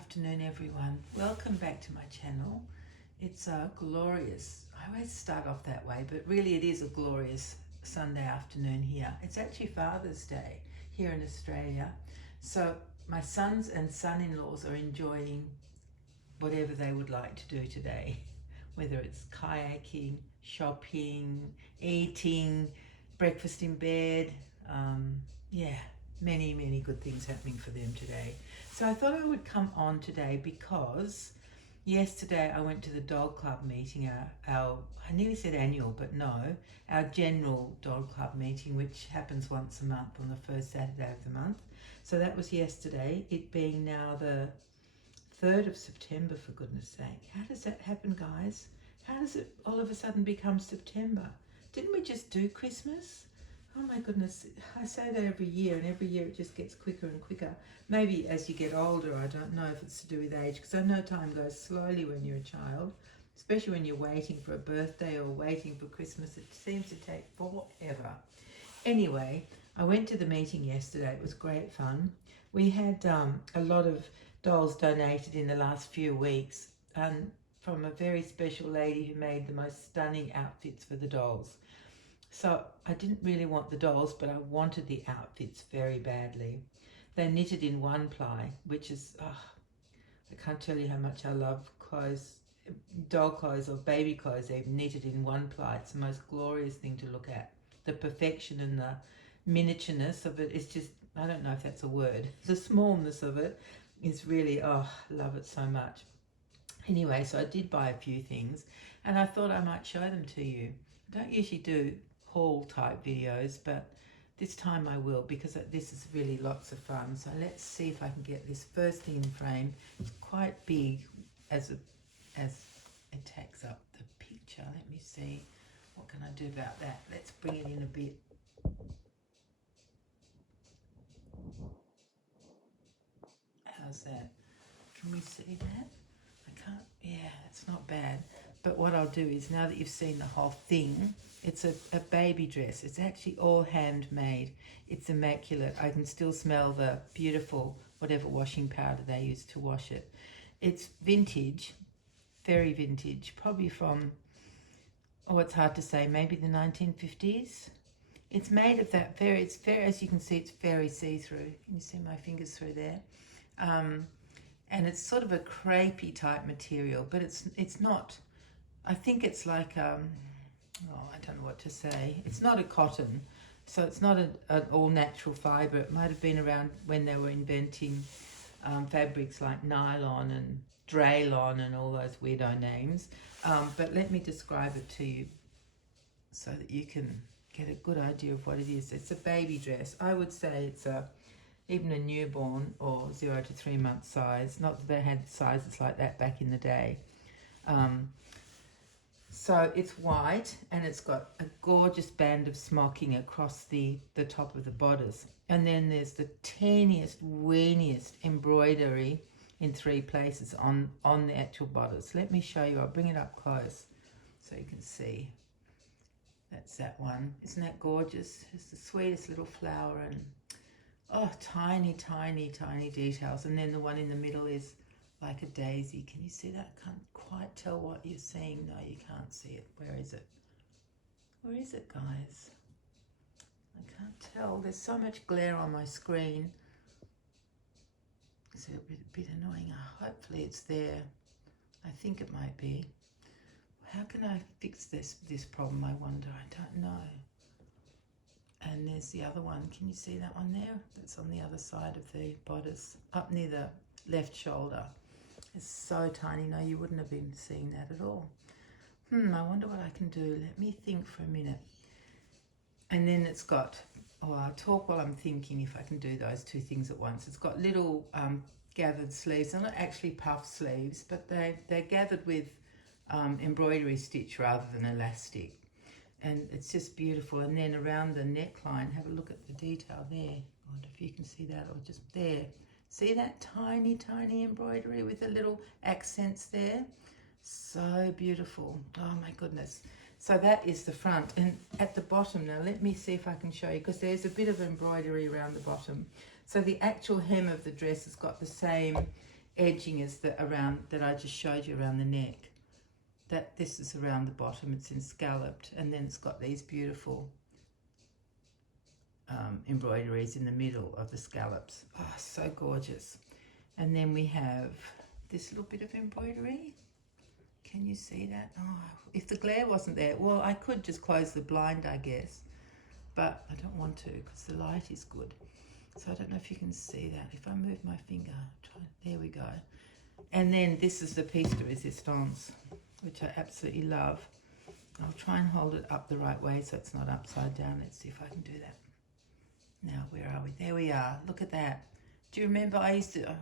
afternoon, everyone. Welcome back to my channel. It's a glorious, I always start off that way, but really it is a glorious Sunday afternoon here. It's actually Father's Day here in Australia. So my sons and son-in-laws are enjoying whatever they would like to do today, whether it's kayaking, shopping, eating, breakfast in bed, many good things happening for them today. So I thought I would come on today because yesterday I went to the dog club meeting, our I nearly said annual, but no, our general dog club meeting, which happens once a month on the first Saturday of the month. So that was yesterday, it being now the 3rd of September, for goodness sake. How does that happen, guys? How does it all of a sudden become September? Didn't we just do Christmas? Oh my goodness, I say that every year, and every year it just gets quicker and quicker. Maybe as you get older, I don't know if it's to do with age, because I know time goes slowly when you're a child, especially when you're waiting for a birthday or waiting for Christmas. It seems to take forever. Anyway, I went to the meeting yesterday. It was great fun. We had a lot of dolls donated in the last few weeks, from a very special lady who made the most stunning outfits for the dolls. So I didn't really want the dolls, but I wanted the outfits very badly. They're knitted in one ply, which is, I can't tell you how much I love clothes, doll clothes or baby clothes. They've knitted in one ply. It's the most glorious thing to look at. The perfection and the miniatureness of it is just, I don't know if that's a word. The smallness of it is really, I love it so much. Anyway, so I did buy a few things and I thought I might show them to you. I don't usually do haul type videos, but this time I will, because this is really lots of fun. So let's see if I can get this first thing in frame. It's quite big as it takes up the picture. Let me see, what can I do about that? Let's bring it in a bit. How's that? Can we see that? I can't, yeah, it's not bad. But what I'll do is, now that you've seen the whole thing, it's a baby dress. It's actually all handmade. It's immaculate. I can still smell the beautiful, whatever washing powder they use to wash it. It's vintage, very vintage, probably from, it's hard to say, maybe the 1950s. It's made of that it's very, as you can see, it's very see-through. Can you see my fingers through there? And it's sort of a crepey type material, but it's not, I think it's like, I don't know what to say. It's not a cotton, so it's not an all natural fibre. It might have been around when they were inventing fabrics like nylon and draylon and all those weirdo names. But let me describe it to you so that you can get a good idea of what it is. It's a baby dress. I would say it's even a newborn or 0 to 3 month size. Not that they had sizes like that back in the day. So it's white and it's got a gorgeous band of smocking across the top of the bodice. And then there's the teeniest, weeniest embroidery in 3 places on the actual bodice. Let me show you. I'll bring it up close so you can see. That's that one. Isn't that gorgeous? It's the sweetest little flower and tiny details. And then the one in the middle is like a daisy. Can you see that? I can't quite tell what you're seeing. No, you can't see it. Where is it? Where is it, guys? I can't tell. There's so much glare on my screen. It's a bit annoying. Hopefully it's there. I think it might be. How can I fix this problem, I wonder? I don't know. And there's the other one. Can you see that one there? That's on the other side of the bodice, up near the left shoulder. It's so tiny. No, you wouldn't have been seeing that at all. I wonder what I can do. Let me think for a minute. And then it's got, I'll talk while I'm thinking if I can do those 2 things at once. It's got little gathered sleeves. They're not actually puff sleeves, but they're gathered with embroidery stitch rather than elastic. And it's just beautiful. And then around the neckline, have a look at the detail there. I wonder if you can see that, or just there. See that tiny embroidery with the little accents there? So beautiful. Oh my goodness. So that is the front. And at the bottom, now let me see if I can show you, because there's a bit of embroidery around the bottom. So the actual hem of the dress has got the same edging is the around that I just showed you around the neck. This is around the bottom, it's in scalloped, and then it's got these beautiful embroideries in the middle of the scallops. Oh, so gorgeous. And then we have this little bit of embroidery. Can you see that? Oh, if the glare wasn't there, well, I could just close the blind, I guess, but I don't want to because the light is good. So I don't know if you can see that. If I move my finger, there we go. And then this is the piece de resistance, which I absolutely love. I'll try and hold it up the right way so it's not upside down. Let's see if I can do that. Now, where are we? There we are. Look at that. Do you remember I used to,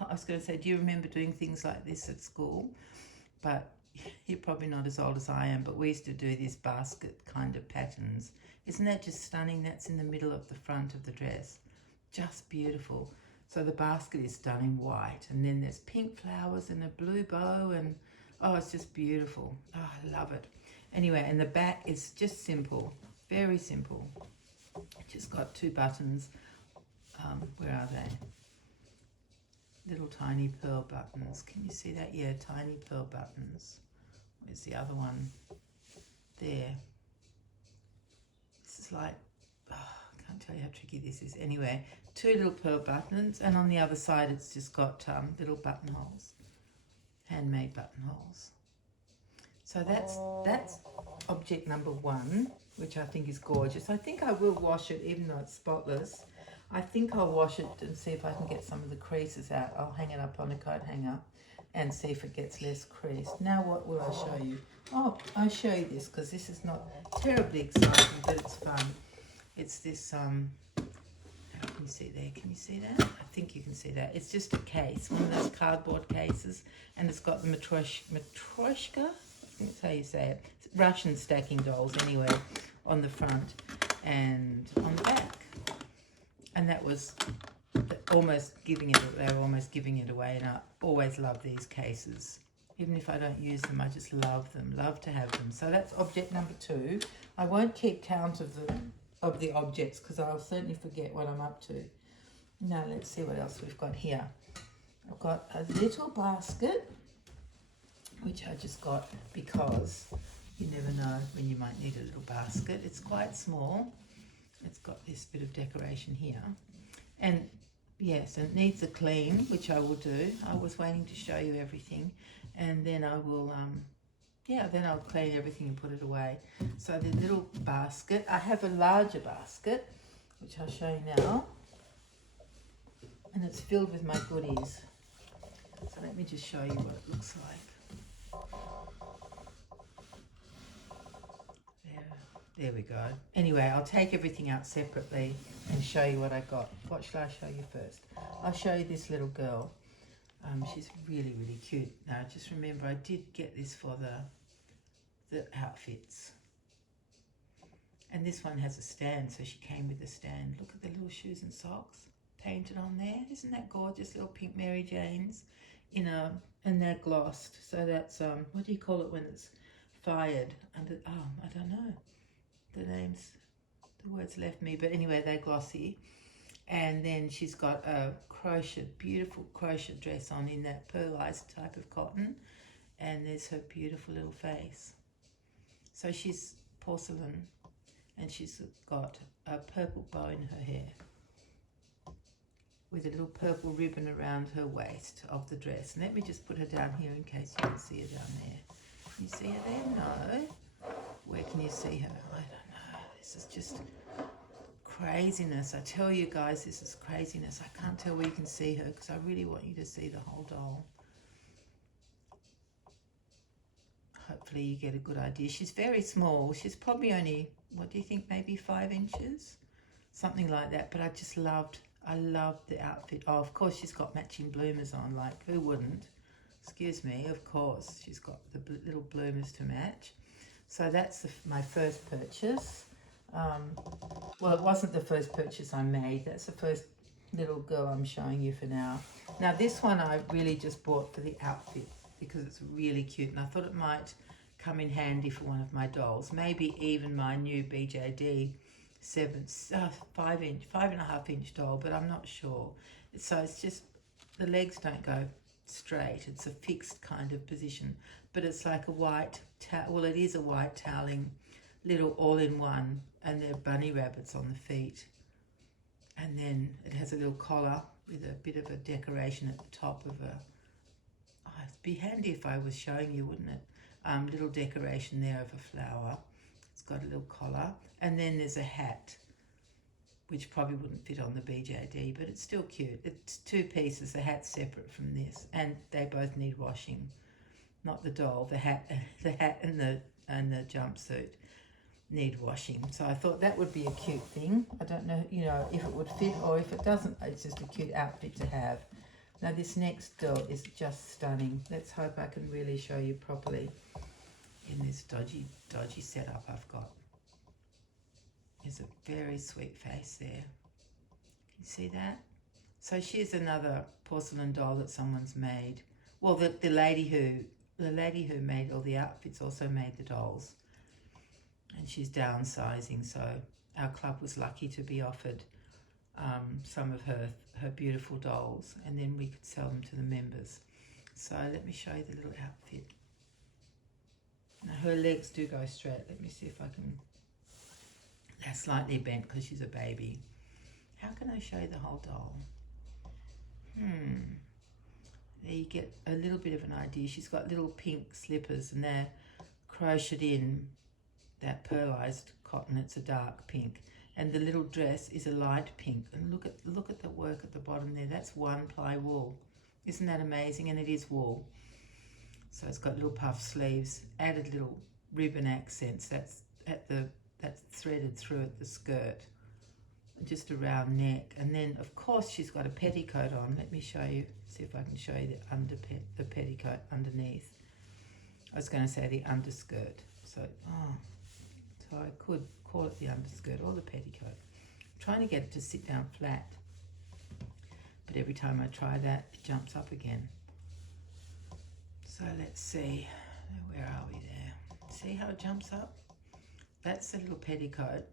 I was going to say, do you remember doing things like this at school? But you're probably not as old as I am, but we used to do these basket kind of patterns. Isn't that just stunning? That's in the middle of the front of the dress. Just beautiful. So the basket is done in white, and then there's pink flowers and a blue bow, and oh, it's just beautiful. Oh, I love it. Anyway, and the back is just simple, very simple. Just got 2 buttons. Where are they? Little tiny pearl buttons. Can you see that? Yeah, tiny pearl buttons. Where's the other one? There. This is like, oh, I can't tell you how tricky this is. Anyway, 2 little pearl buttons, and on the other side it's just got little buttonholes, handmade buttonholes. So that's object number 1, which I think is gorgeous. I think I will wash it, even though it's spotless. I think I'll wash it and see if I can get some of the creases out. I'll hang it up on a coat hanger and see if it gets less creased. Now what will I show you? Oh, I'll show you this because this is not terribly exciting, but it's fun. It's this, how can you see there? Can you see that? I think you can see that. It's just a case, one of those cardboard cases, and it's got the matryoshka, I think that's how you say it. It's Russian stacking dolls anyway, on the front and on the back. And that was almost giving it, they were almost giving it away, and I always love these cases. Even if I don't use them, I just love them, love to have them. So that's object number 2. I won't keep count of the objects because I'll certainly forget what I'm up to. Now let's see what else we've got here. I've got a little basket, which I just got because you never know when you might need a little basket. It's quite small. It's got this bit of decoration here, and yes, it needs a clean, which I will do. I was waiting to show you everything, and then I will then I'll clean everything and put it away. So the little basket, I have a larger basket, which I'll show you now, and it's filled with my goodies. So let me just show you what it looks like. There we go. Anyway, I'll take everything out separately and show you what I got. What shall I show you first? I'll show you this little girl. She's really, really cute. Now, just remember, I did get this for the outfits. And this one has a stand, so she came with a stand. Look at the little shoes and socks painted on there. Isn't that gorgeous? Little pink Mary Janes, and they're glossed. So that's, what do you call it when it's fired? I don't know. The words left me, but anyway, they're glossy. And then she's got a beautiful crochet dress on in that pearlized type of cotton, and there's her beautiful little face. So she's porcelain, and she's got a purple bow in her hair with a little purple ribbon around her waist of the dress. And let me just put her down here in case you can see her down there. Can you see her there? No. Where can you see her? I don't know. This is just craziness. I tell you guys, this is craziness. I can't tell where you can see her because I really want you to see the whole doll. Hopefully you get a good idea. She's very small. She's probably only, what do you think, maybe 5 inches? Something like that. But I loved the outfit. Oh, of course she's got matching bloomers on. Like, who wouldn't? Excuse me, of course. She's got the little bloomers to match. So that's my first purchase. Well, it wasn't the first purchase I made. That's the first little girl I'm showing you for now. Now, this one I really just bought for the outfit because it's really cute, and I thought it might come in handy for one of my dolls. Maybe even my new BJD 5.5 inch doll, but I'm not sure. So it's just the legs don't go straight. It's a fixed kind of position, but it's like a white towel. Well, it is a white toweling little all-in-one, and there are bunny rabbits on the feet. And then it has a little collar with a bit of a decoration at the top of a, oh, it'd be handy if I was showing you, wouldn't it? Little decoration there of a flower. It's got a little collar. And then there's a hat, which probably wouldn't fit on the BJD, but it's still cute. It's two pieces. The hat's separate from this, and they both need washing. Not the doll, the hat and the jumpsuit need washing. So I thought that would be a cute thing. I don't know, you know, if it would fit, or if it doesn't, it's just a cute outfit to have. Now this next doll is just stunning. Let's hope I can really show you properly in this dodgy setup I've got. There's a very sweet face there. Can you see that? So she's another porcelain doll that someone's made. Well, the lady who made all the outfits also made the dolls. And she's downsizing, so our club was lucky to be offered some of her beautiful dolls, and then we could sell them to the members. So let me show you the little outfit. Now her legs do go straight. Let me see if I can. They're slightly bent because she's a baby. How can I show you the whole doll? There you get a little bit of an idea. She's got little pink slippers, and they're crocheted in that pearlized cotton. It's a dark pink, and the little dress is a light pink. And look at the work at the bottom there. That's 1-ply wool. Isn't that amazing? And it is wool. So it's got little puff sleeves, added little ribbon accents. That's threaded through at the skirt, just a round neck. And then of course she's got a petticoat on. Let me show you, see if I can show you the petticoat underneath. I was going to say the underskirt. So I could call it the underskirt or the petticoat. I'm trying to get it to sit down flat, but every time I try that, it jumps up again. So let's see, where are we there? See how it jumps up? That's the little petticoat,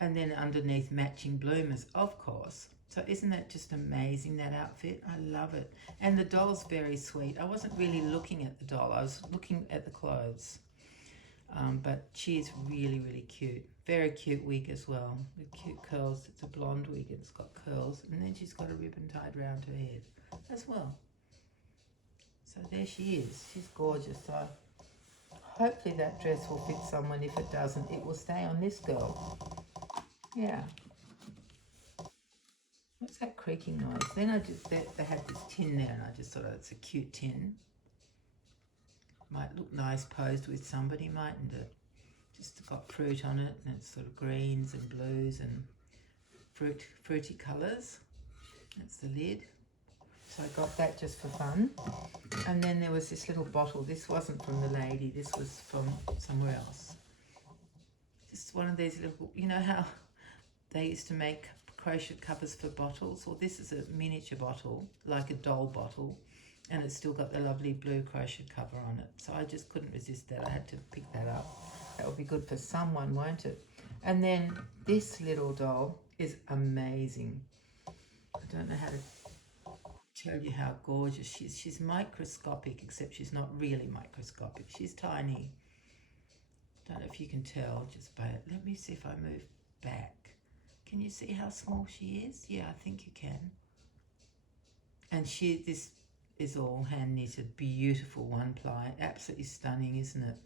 and then underneath matching bloomers, of course. So isn't that just amazing, that outfit? I love it. And the doll's very sweet. I wasn't really looking at the doll, I was looking at the clothes. But she is really, really cute. Very cute wig as well, with cute curls. It's a blonde wig, it's got curls, and then she's got a ribbon tied around her head as well. So there she is. She's gorgeous. So hopefully that dress will fit someone. If it doesn't, it will stay on this girl. Yeah. What's that creaking noise? Then they had this tin there, and I just thought, oh, it's a cute tin. Might look nice posed with somebody, mightn't it? Just got fruit on it, and it's sort of greens and blues and fruity colours. That's the lid. So I got that just for fun. And then there was this little bottle. This wasn't from the lady. This was from somewhere else. Just one of these little, you know how they used to make crochet covers for bottles? Well, this is a miniature bottle, like a doll bottle, and it's still got the lovely blue crochet cover on it. So I just couldn't resist that. I had to pick that up. That would be good for someone, won't it? And then this little doll is amazing. I don't know how to tell you how gorgeous she is. She's microscopic, except she's not really microscopic. She's tiny. Don't know if you can tell just by it. Let me see if I move back. Can you see how small she is? Yeah, I think you can. And this is all hand knitted, beautiful 1-ply, absolutely stunning, isn't it?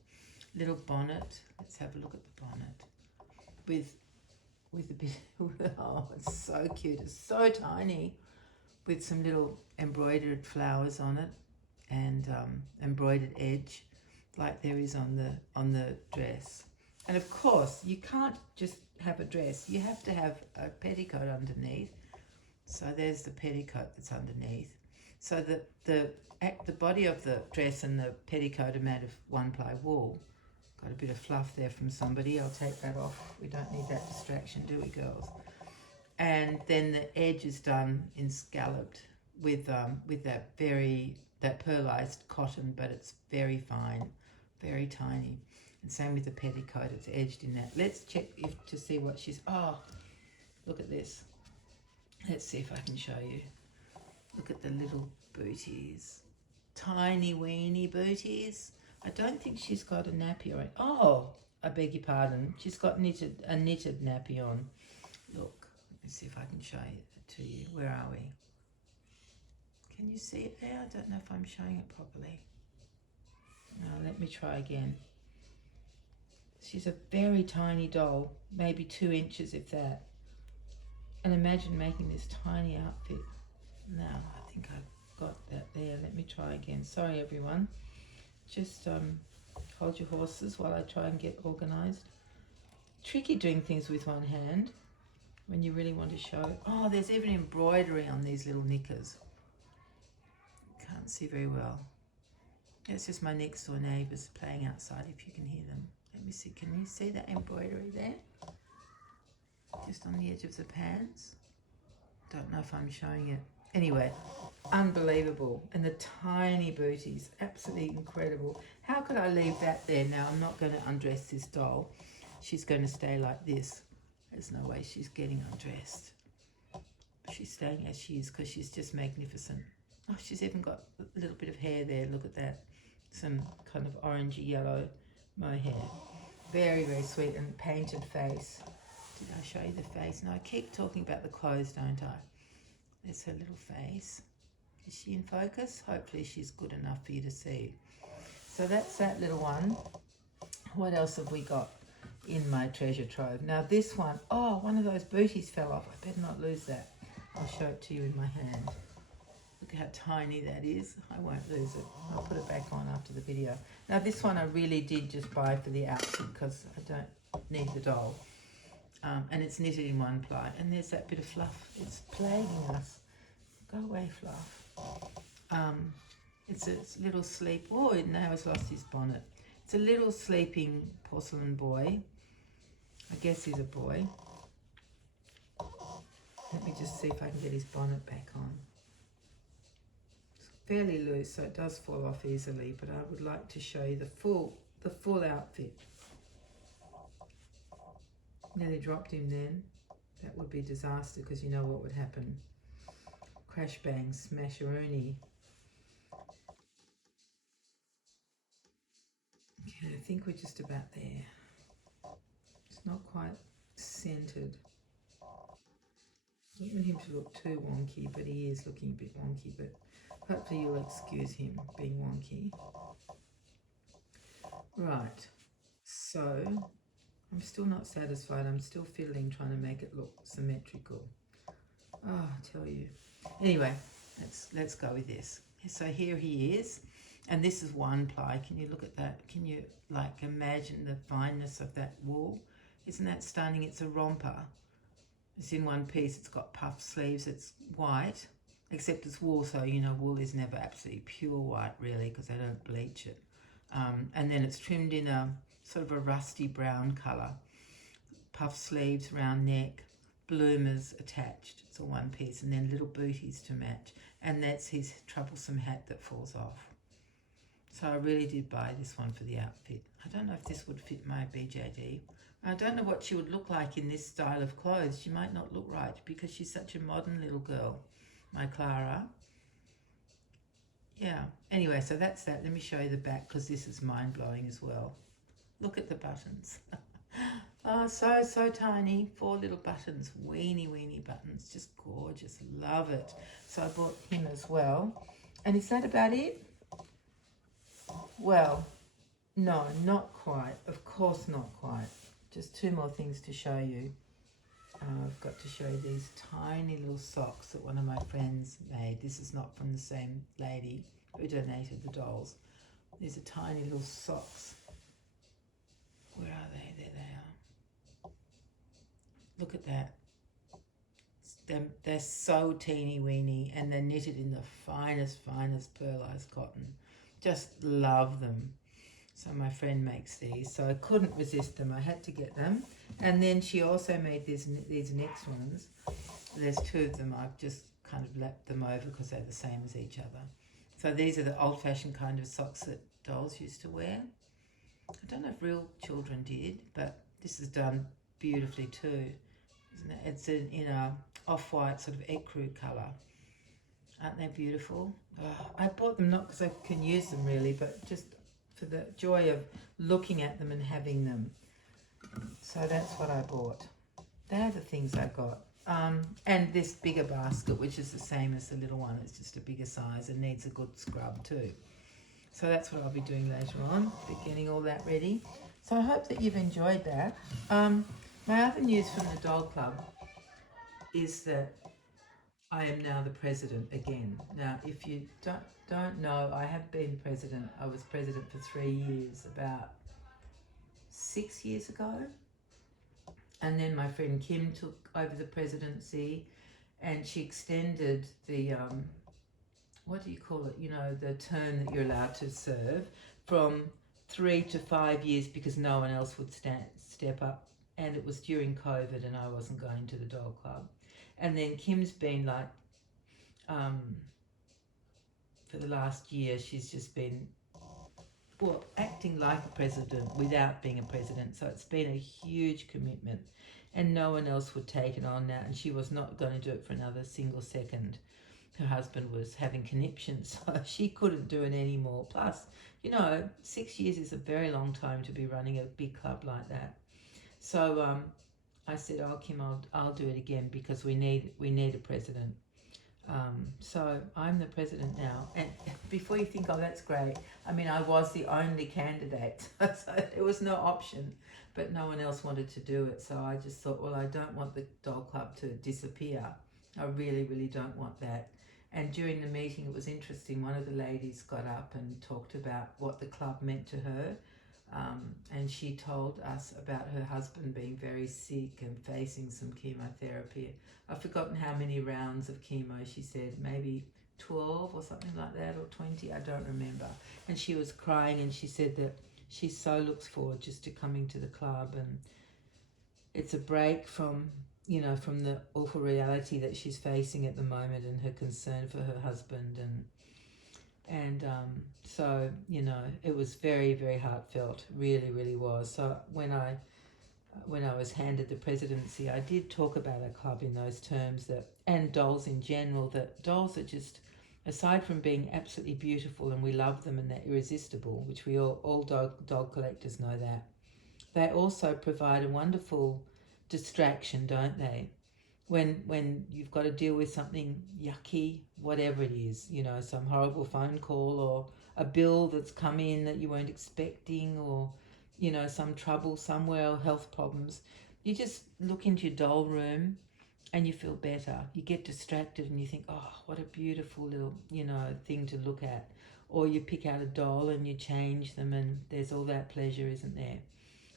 Little bonnet. Let's have a look at the bonnet with a bit. Oh, it's so cute. It's so tiny, with some little embroidered flowers on it, and embroidered edge, like there is on the dress. And of course, you can't just have a dress. You have to have a petticoat underneath. So there's the petticoat that's underneath. So the body of the dress and the petticoat are made of 1-ply wool. Got a bit of fluff there from somebody. I'll take that off. We don't need that distraction, do we, girls? And then the edge is done in scalloped with that pearlized cotton, but it's very fine, very tiny. And same with the petticoat, it's edged in that. Let's check to see what she's. Oh, look at this. Let's see if I can show you. Look at the little booties. Tiny weeny booties. I don't think she's got a nappy on. Oh, I beg your pardon. She's got a knitted nappy on. Look, let me see if I can show it to you. Where are we? Can you see it there? I don't know if I'm showing it properly. No, let me try again. She's a very tiny doll, maybe 2 inches if that. And imagine making this tiny outfit. Now, I think I've got that there. Let me try again. Sorry, everyone. Just hold your horses while I try and get organised. Tricky doing things with one hand when you really want to show. Oh, there's even embroidery on these little knickers. Can't see very well. It's just my next door neighbours playing outside, if you can hear them. Let me see, can you see that embroidery there? Just on the edge of the pants. Don't know if I'm showing it. Anyway, unbelievable. And the tiny booties, absolutely incredible. How could I leave that there? Now, I'm not going to undress this doll. She's going to stay like this. There's no way she's getting undressed. She's staying as she is because she's just magnificent. Oh, she's even got a little bit of hair there. Look at that. Some kind of orangey yellow mohair. Very, very sweet and painted face. Did I show you the face? No, I keep talking about the clothes, don't I? There's her little face. Is she in focus? Hopefully she's good enough for you to see. So that's that little one. What else have we got in my treasure trove? Now this one, oh, one of those booties fell off. I better not lose that. I'll show it to you in my hand. Look how tiny that is. I won't lose it. I'll put it back on after the video. Now this one I really did just buy for the outfit because I don't need the doll. And it's knitted in one ply. And there's that bit of fluff. It's plaguing us. Go away, fluff. It's a little sleep. Oh, now he's lost his bonnet. It's a little sleeping porcelain boy. I guess he's a boy. Let me just see if I can get his bonnet back on. It's fairly loose, so it does fall off easily, but I would like to show you the full outfit. Nearly dropped him then. That would be a disaster because you know what would happen. Crash bang, smasheroonie. Okay, I think we're just about there. It's not quite centered. I don't want him to look too wonky, but he is looking a bit wonky, but hopefully you'll excuse him being wonky. Right, so I'm still not satisfied. I'm still fiddling trying to make it look symmetrical. Oh, I tell you. Anyway, let's go with this. So here he is, and this is one ply. Can you look at that? Can you like imagine the fineness of that wool? Isn't that stunning? It's a romper. It's in one piece. It's got puff sleeves. It's white, except it's wool, so you know wool is never absolutely pure white really because they don't bleach it. And then it's trimmed in a sort of a rusty brown colour. Puff sleeves, round neck, bloomers attached. It's all one piece, and then little booties to match. And that's his troublesome hat that falls off. So I really did buy this one for the outfit. I don't know if this would fit my BJD. I don't know what she would look like in this style of clothes. She might not look right because she's such a modern little girl, my Clara. Yeah, anyway, so that's that. Let me show you the back because this is mind-blowing as well. Look at the buttons. Oh, so tiny. 4 little buttons, weeny buttons, just gorgeous. Love it. So I bought him as well. And is that about it? Well, no, not quite. Of course not quite. Just 2 more things to show you. I've got to show you these tiny little socks that one of my friends made. This is not from the same lady who donated the dolls. These are tiny little socks. Where are they? There they are. Look at that. They're so teeny weeny and they're knitted in the finest pearlized cotton. Just love them. So my friend makes these, so I couldn't resist them. I had to get them. And then she also made these next ones. There's 2 of them. I've just kind of lapped them over because they're the same as each other. So these are the old-fashioned kind of socks that dolls used to wear. I don't know if real children did, but this is done beautifully too, isn't it? It's in a off-white sort of ecru colour. Aren't they beautiful? Oh, I bought them not because I can use them really, but just for the joy of looking at them and having them. So that's what I bought. They're the things I got. And this bigger basket, which is the same as the little one. It's just a bigger size and needs a good scrub too. So that's what I'll be doing later on, getting all that ready. So I hope that you've enjoyed that. My other news from the Doll Club is that I am now the president again. Now, if you don't know, I have been president. I was president for 3 years, about 6 years ago. And then my friend Kim took over the presidency, and she extended the what do you call it? You know, the term that you're allowed to serve from 3 to 5 years because no one else would step up. And it was during COVID, and I wasn't going to the Doll Club. And then Kim's been like, for the last year, she's just been, well, acting like a president without being a president. So it's been a huge commitment, and no one else would take it on now. And she was not going to do it for another single second. Her husband was having conniptions, so she couldn't do it anymore. Plus, you know, 6 years is a very long time to be running a big club like that. So I said, "Oh, Kim, I'll do it again because we need a president." So I'm the president now. And before you think, oh, that's great, I mean, I was the only candidate, so there was no option, but no one else wanted to do it. So I just thought, well, I don't want the Doll Club to disappear. I really, really don't want that. And during the meeting, it was interesting. One of the ladies got up and talked about what the club meant to her. And she told us about her husband being very sick and facing some chemotherapy. I've forgotten how many rounds of chemo she said, maybe 12 or something like that, or 20, I don't remember. And she was crying, and she said that she so looks forward just to coming to the club, and it's a break from, you know, from the awful reality that she's facing at the moment and her concern for her husband. And so, you know, it was very, very heartfelt, really, really was. So when I was handed the presidency, I did talk about our club in those terms, that, and dolls in general, that dolls are just, aside from being absolutely beautiful and we love them and they're irresistible, which we all dog collectors know that, they also provide a wonderful distraction, don't they? When you've got to deal with something yucky, whatever it is, you know, some horrible phone call or a bill that's come in that you weren't expecting, or, you know, some trouble somewhere or health problems, you just look into your doll room and you feel better. You get distracted and you think, oh, what a beautiful little, you know, thing to look at. Or you pick out a doll and you change them, and there's all that pleasure, isn't there?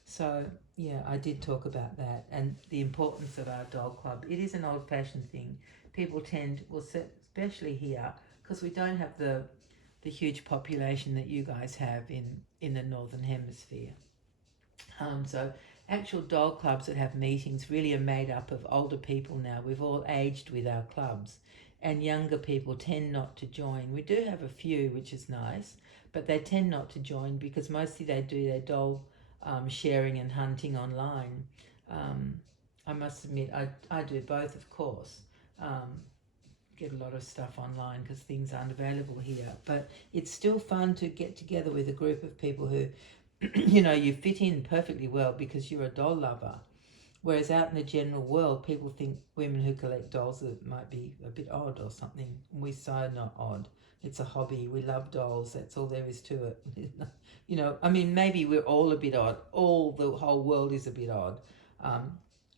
So, yeah, I did talk about that and the importance of our dog club. It is an old-fashioned thing. People tend, well, especially here, because we don't have the huge population that you guys have in the Northern Hemisphere. So actual dog clubs that have meetings really are made up of older people now. We've all aged with our clubs, and younger people tend not to join. We do have a few, which is nice, but they tend not to join because mostly they do their doll sharing and hunting online. I must admit, I do both, of course. Get a lot of stuff online because things aren't available here, but it's still fun to get together with a group of people who, you know, you fit in perfectly well because you're a doll lover. Whereas out in the general world, people think women who collect dolls might be a bit odd or something. We're so not odd. It's a hobby. We love dolls. That's all there is to it. You know, I mean, maybe we're all a bit odd. The whole world is a bit odd.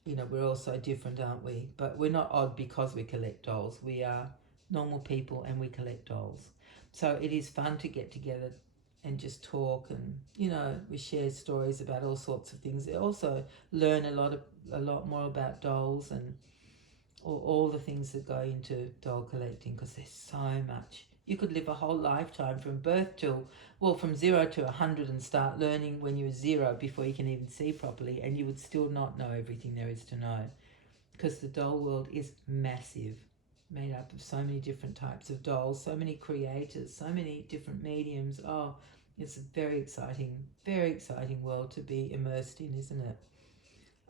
You know, we're all so different, aren't we? But we're not odd because we collect dolls. We are normal people and we collect dolls. So it is fun to get together and just talk, and, you know, we share stories about all sorts of things. They also learn a lot more about dolls and all the things that go into doll collecting, because there's so much. You could live a whole lifetime from birth till, well, from 0 to 100 and start learning when you're 0 before you can even see properly, and you would still not know everything there is to know, because the doll world is massive, made up of so many different types of dolls, so many creators, so many different mediums. Oh, it's a very exciting world to be immersed in, isn't it?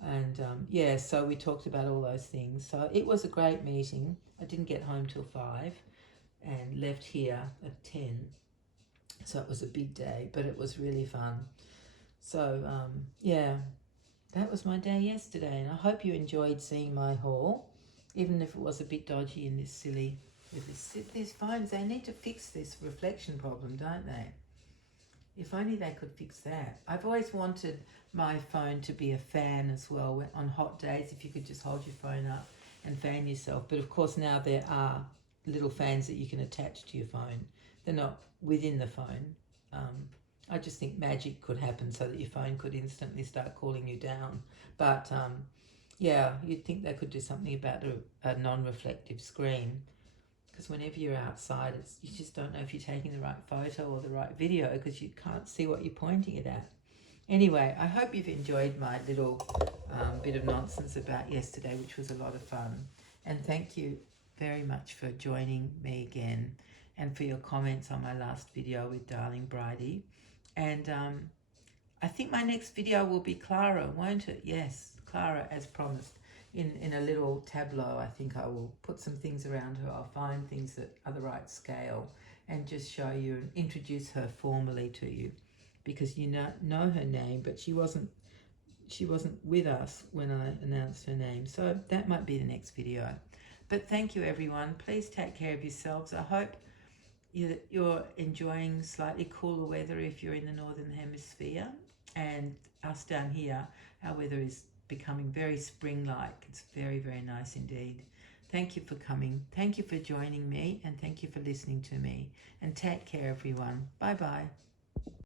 And yeah, so we talked about all those things. So it was a great meeting. I didn't get home till 5, and left here at 10. So it was a big day, but it was really fun. So yeah, that was my day yesterday, and I hope you enjoyed seeing my haul, even if it was a bit dodgy in this silly, with these phones. They need to fix this reflection problem, don't they? If only they could fix that. I've always wanted my phone to be a fan as well. On hot days, if you could just hold your phone up and fan yourself. But of course now there are little fans that you can attach to your phone. They're not within the phone. I just think magic could happen so that your phone could instantly start calling you down. But yeah, you'd think they could do something about a non-reflective screen. Because whenever you're outside, you just don't know if you're taking the right photo or the right video because you can't see what you're pointing it at. Anyway, I hope you've enjoyed my little bit of nonsense about yesterday, which was a lot of fun. And thank you very much for joining me again and for your comments on my last video with Darling Bridie. And I think my next video will be Clara, won't it? Yes, Clara, as promised. In a little tableau, I think I will put some things around her. I'll find things that are the right scale and just show you and introduce her formally to you, because you know her name, but she wasn't with us when I announced her name. So that might be the next video. But thank you, everyone. Please take care of yourselves. I hope you're enjoying slightly cooler weather if you're in the Northern Hemisphere. And us down here, our weather is becoming very spring-like. It's very, very nice indeed. Thank you for coming. Thank you for joining me, and thank you for listening to me. And take care, everyone. Bye-bye.